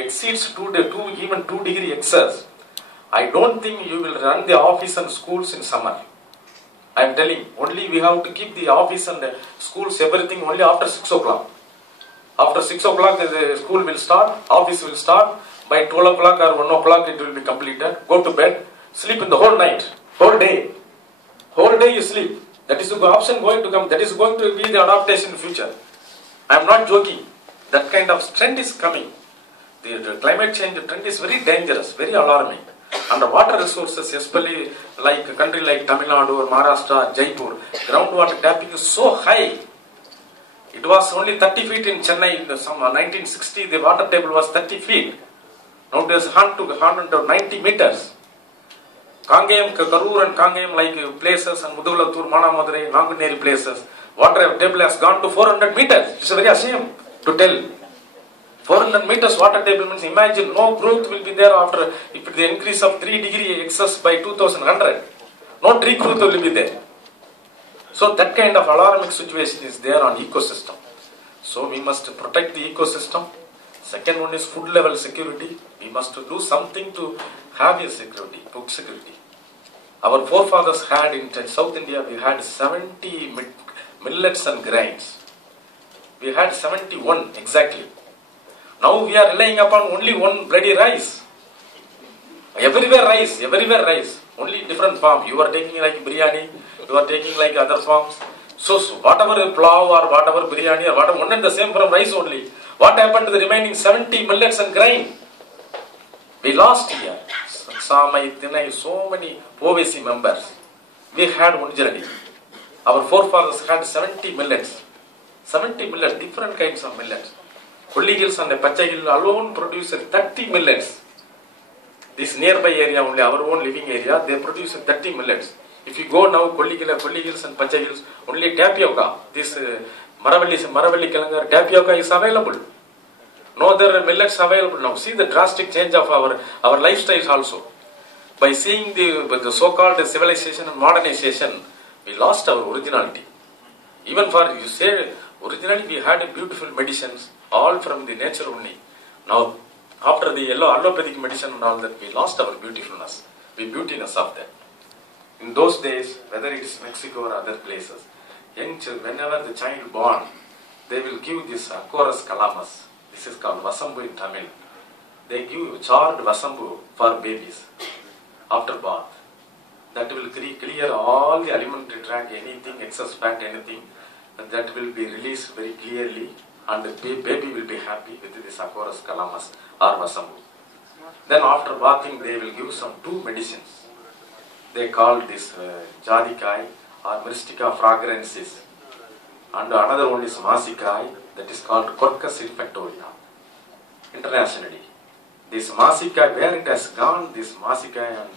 exceeds 2 degree excess, I don't think you will run the office and schools in summer. I am telling, only we have to keep the office and the schools, everything only after 6 o'clock. After 6 o'clock the school will start, office will start, by 12 o'clock or 1 o'clock it will be completed, go to bed, sleep in the whole night, whole day. Whole day you sleep. That is the option going to come, that is going to be the adaptation in future. I am not joking. That kind of trend is coming. The climate change trend is very dangerous, very alarming. And the water resources, especially like a country like Tamil Nadu or Maharashtra, Jaipur, groundwater tapping is so high. It was only 30 feet in Chennai in some 1960, the water table was 30 feet. Now it is 190 meters. Kangayam, Karur and Kangayam like places and Mudulatur, Manamadurai, Naguneri places, water table has gone to 400 meters. It's a very ashamed to tell. 400 meters water table means imagine no growth will be there after if the increase of 3 degree excess by 2100. No tree growth will be there. So that kind of alarming situation is there on ecosystem. So we must protect the ecosystem. Second one is food level security. We must do something to have a security, food security. Our forefathers had in South India, we had 70 millets and grains. We had 71 exactly. Now we are relying upon only one bloody rice. Everywhere rice. Only different form. You are taking like biryani, you are taking like other forms. So whatever plow or whatever biryani or whatever, one and the same from rice only. What happened to the remaining 70 millets and grain? We lost here. Samai, Tinai, so many OVC members. We had originally. Our forefathers had 70 millets. 70 millets, different kinds of millets. Kolli Hills and the Pacha Hill alone produce 30 millets. This nearby area, only our own living area, they produce 30 millets. If you go now, Kolli Hills and Pacha Hills, only tapioca, this Maravalli Kalangar, tapioca is available. No other millets available now. See the drastic change of our lifestyles also. By seeing the so-called civilization and modernization, we lost our originality. Even for, you say, originally we had beautiful medicines, all from the nature only. Now, after the allopathic medicine and all that, we lost our beautifulness, the beautiness of that. In those days, whether it is Mexico or other places, whenever the child born, they will give this chorus calamus. This is called vasambu in Tamil. They give charred vasambu for babies after birth. That will clear all the alimentary tract, anything, excess fat, anything. That will be released very clearly, and the baby will be happy with this chorus calamus or vasambu. Then after bathing, they will give some 2 medicines. They call this jadikai or Mystica fragrances. And another one is masikai, that is called Corcus infectoria. Internationally. This masikai, where it has gone, this masikai and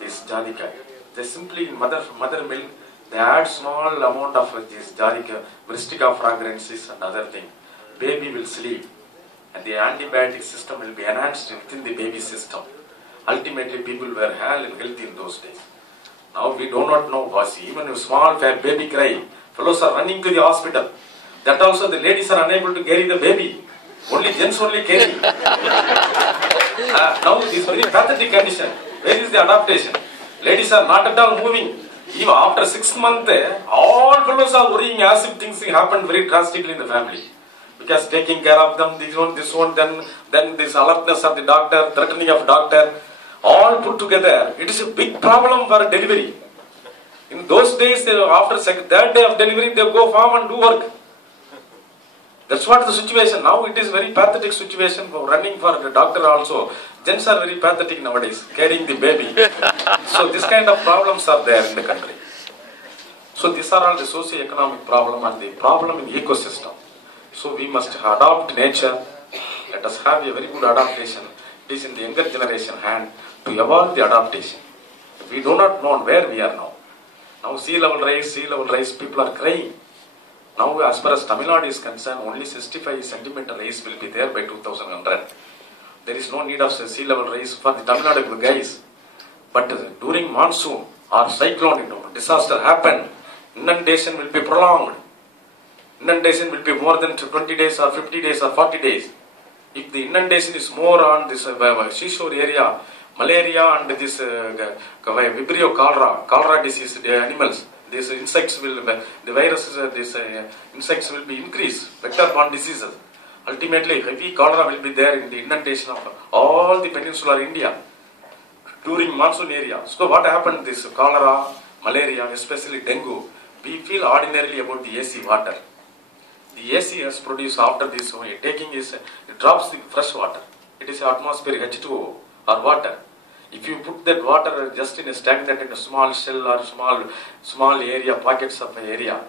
this jadikai, they simply in mother milk, they add small amount of this jadikai, Mystica fragrances and other thing. Baby will sleep and the antibiotic system will be enhanced within the baby system. Ultimately, people were healthy in those days. Now we do not know what's even a small baby cry. Fellows are running to the hospital. That also the ladies are unable to carry the baby. Only gents only carry. Now this very pathetic condition. Where is the adaptation? Ladies are not at all moving. Even after 6 months, all fellows are worrying as if things happened very drastically in the family. Because taking care of them, this one, then this alertness of the doctor, threatening of doctor, all put together, it is a big problem for delivery. In those days, after 3rd day of delivery, they go farm and do work. That's what the situation. Now it is very pathetic situation for running for the doctor also. Gents are very pathetic nowadays, carrying the baby. So this kind of problems are there in the country. So these are all the socio-economic problem and the problem in ecosystem. So we must adopt nature. Let us have a very good adaptation. It is in the younger generation hand to evolve the adaptation. We do not know where we are now. Now sea level rise, people are crying. Now as far as Tamil Nadu is concerned, only 65 centimeter rise will be there by 2100. There is no need of sea level rise for the Tamil Nadu guys. But during monsoon or cyclone disaster happen, inundation will be prolonged. Inundation will be more than 20 days or 50 days or 40 days. If the inundation is more on this seashore area, malaria and this Vibrio cholera disease, the animals, these insects will, the viruses, these insects will be increased, vector-borne diseases. Ultimately, heavy cholera will be there in the inundation of all the peninsular India during monsoon area. So what happened, this cholera, malaria, especially dengue, we feel ordinarily about the AC water. The AC has produced after this, taking is, it drops the fresh water. It is atmospheric H2O or water. If you put that water just in a stagnant in a small shell or small area, pockets of area,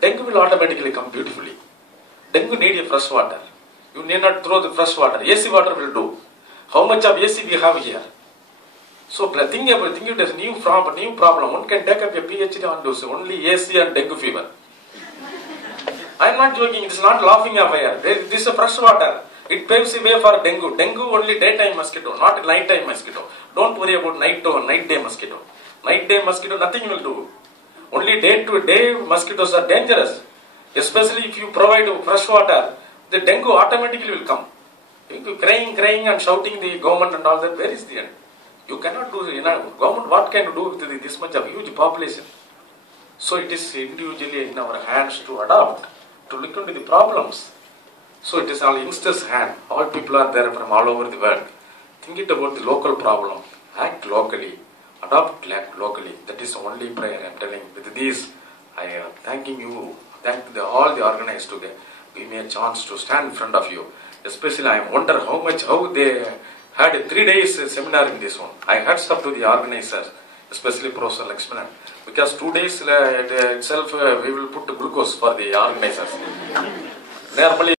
dengue will automatically come beautifully. Dengue need a fresh water. You need not throw the fresh water. AC water will do. How much of AC we have here? So think it is new problem. One can take up a PhD on this, only AC and dengue fever. I am not joking. It is not laughing affair. This is a fresh water. It paves the way for dengue. Dengue only daytime mosquito, not nighttime mosquito. Don't worry about night-day mosquito. Night-day mosquito, nothing will do. Only day-to-day mosquitoes are dangerous. Especially if you provide fresh water, the dengue automatically will come. You crying and shouting the government and all that, where is the end? You cannot do, government, what can you do with this much of huge population? So it is individually in our hands to adapt, to look into the problems. So it is all youngsters' hand. All people are there from all over the world. Think it about the local problem. Act locally. Adopt locally. That is the only prayer I am telling. With this, I am thanking you. Thank all the organizers to give me a chance to stand in front of you. Especially I wonder how they had a 3 days seminar in this one. I hats up to the organizers, especially Professor Lakshmanan. Because 2 days itself we will put glucose for the organizers. Normally